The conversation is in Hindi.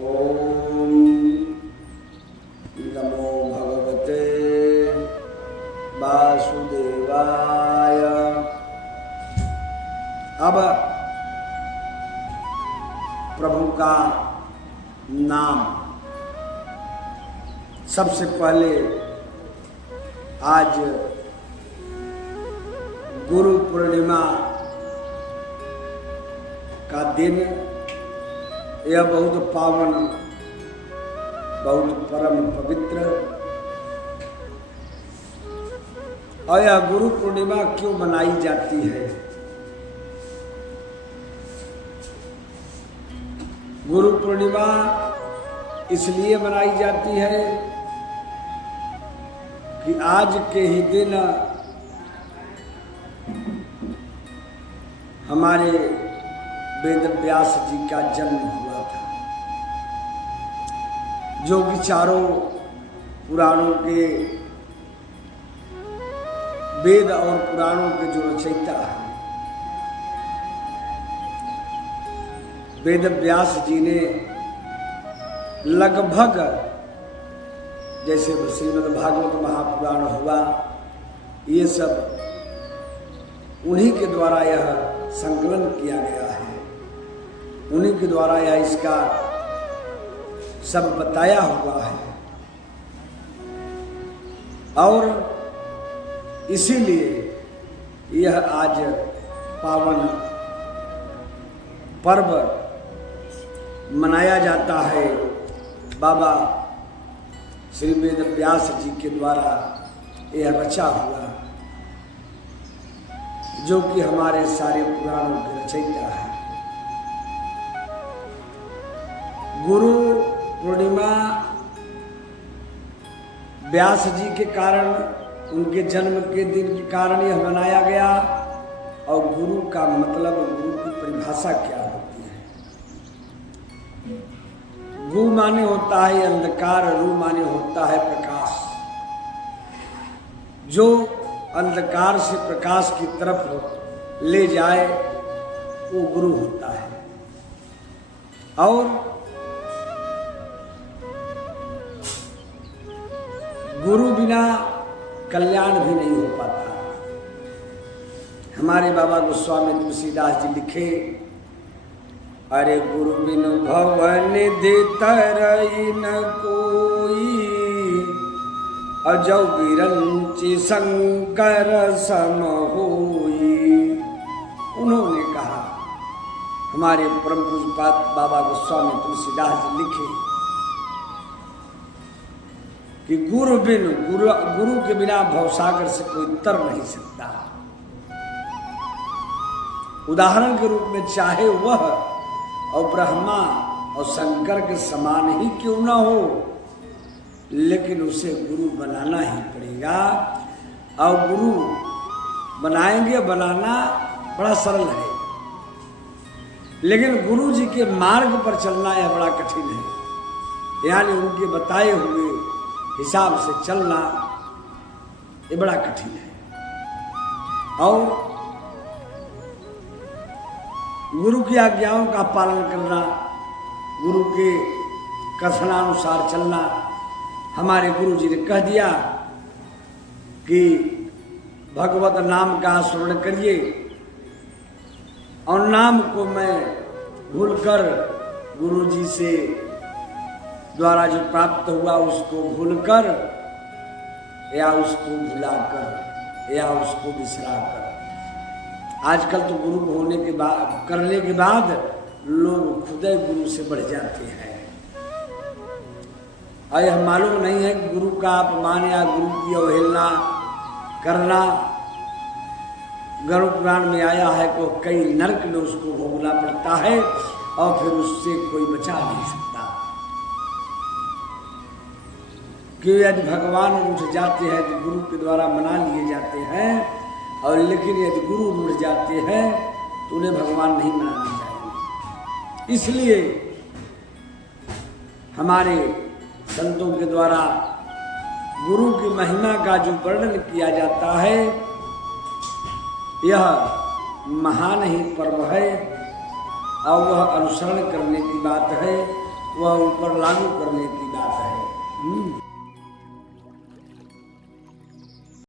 ओम नमो भगवते वासुदेवाय। अब प्रभु का नाम सबसे पहले आज गुरु पूर्णिमा का दिन, यह बहुत पावन, बहुत परम पवित्र। और यह गुरु पूर्णिमा क्यों मनाई जाती है? गुरु पूर्णिमा इसलिए मनाई जाती है कि आज के ही दिन हमारे वेद व्यास जी का जन्म हुआ था, जो कि चारों पुराणों के, वेद और पुराणों के जो रचयिता हैं। वेद व्यास जी ने लगभग, जैसे श्रीमद् भागवत महापुराण हुआ, ये सब उन्हीं के द्वारा यह संकलन किया गया है, उन्हीं के द्वारा यह इसका सब बताया हुआ है। और इसीलिए यह आज पावन पर्व मनाया जाता है। बाबा श्री वेद व्यास जी के द्वारा यह रचा हुआ, जो कि हमारे सारे पुराणों के रचयिता है। गुरु पूर्णिमा व्यास जी के कारण, उनके जन्म के दिन के कारण यह मनाया गया। और गुरु का मतलब, गुरु की परिभाषा क्या होती है? गु माने होता है अंधकार, रु माने होता है प्रकाश। जो अंधकार से प्रकाश की तरफ ले जाए वो गुरु होता है। और गुरु बिना कल्याण भी नहीं हो पाता। हमारे बाबा गोस्वामी तुलसीदास जी लिखे, अरे गुरु बिनु भवन तरई न कोई, अजौ विरंचि शंकर सम होई। उन्होंने कहा, हमारे परम पूज्यपाद बाबा गोस्वामी तुलसीदास जी लिखे कि गुरु बिनु, गुरु के बिना भवसागर से कोई तर नहीं सकता। उदाहरण के रूप में चाहे वह और ब्रह्मा और शंकर के समान ही क्यों ना हो, लेकिन उसे गुरु बनाना ही पड़ेगा। और गुरु बनाएंगे, बनाना बड़ा सरल है, लेकिन गुरु जी के मार्ग पर चलना यह बड़ा कठिन है। यानी उनके बताए हुए हिसाब से चलना ये बड़ा कठिन है। और गुरु की आज्ञाओं का पालन करना, गुरु के कथनानुसार चलना। हमारे गुरु जी ने कह दिया कि भगवत नाम का स्मरण करिए, और नाम को मैं भूलकर, गुरु जी से द्वारा जो प्राप्त हुआ उसको भूलकर, या उसको भुलाकर, या उसको बिसराकर। आजकल तो गुरु होने के बाद, करने के बाद लोग खुदे गुरु से बढ़ जाते हैं। और यह मालूम नहीं है कि गुरु का अपमान या गुरु की अवहेलना करना, गरुड़ पुराण में आया है कि कई नरक में उसको भोगना पड़ता है, और फिर उससे कोई बचा नहीं सकता। कि यदि भगवान उठ जाते हैं तो गुरु के द्वारा मना लिए जाते हैं, और लेकिन यदि गुरु उठ जाते हैं तो उन्हें भगवान नहीं मनाना चाहिए। इसलिए हमारे संतों के द्वारा गुरु की महिमा का जो वर्णन किया जाता है, यह महान ही पर्व है। और वह अनुसरण करने की बात है। वह उन पर लागू करने की बात है।